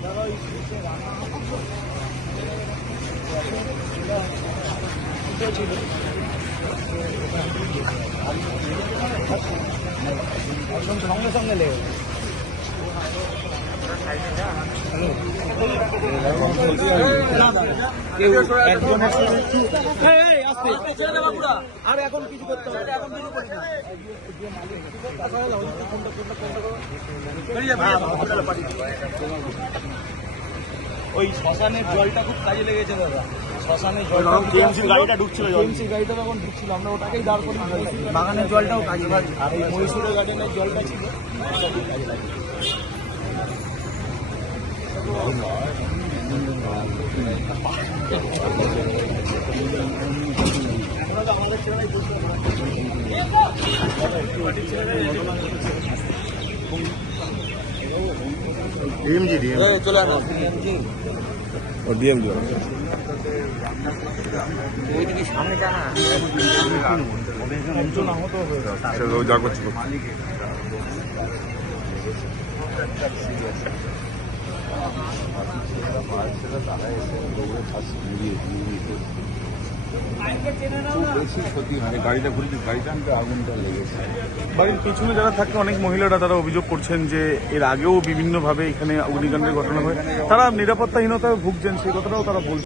上上的了。আর এখন কিছু করতে হবে এখন কিছু করি না। ওই শ্মশানের জলটা খুব কাজে লেগেছে দাদা শ্মশানের গাড়িটা ঢুকছিল জল। টিএমসি গাড়িটা তখন ঢুকছিল আমরা ওটাকেই দাঁড় করি বাগানের জলটাও কাজে আর এই মহীশূরের গার্ডেনের জলটা ছিল। ডিএমজি ডিএম চলে আসো টিএমসি ও ডিএমজি ওইদিকে সামনে জানা যা করছিল মানে গাড়িটা ঘুরেছে গাড়িটা আনতে আগুনটা লেগেছে বাড়ির পিছনে যারা থাকে, অনেক মহিলারা তারা অভিযোগ করছেন যে এর আগেও বিভিন্নভাবে এখানে অগ্নিকাণ্ডের ঘটনা হয়। তারা নিরাপত্তাহীনতায় ভুগছেন, সেই কথাটাও তারা বলছেন।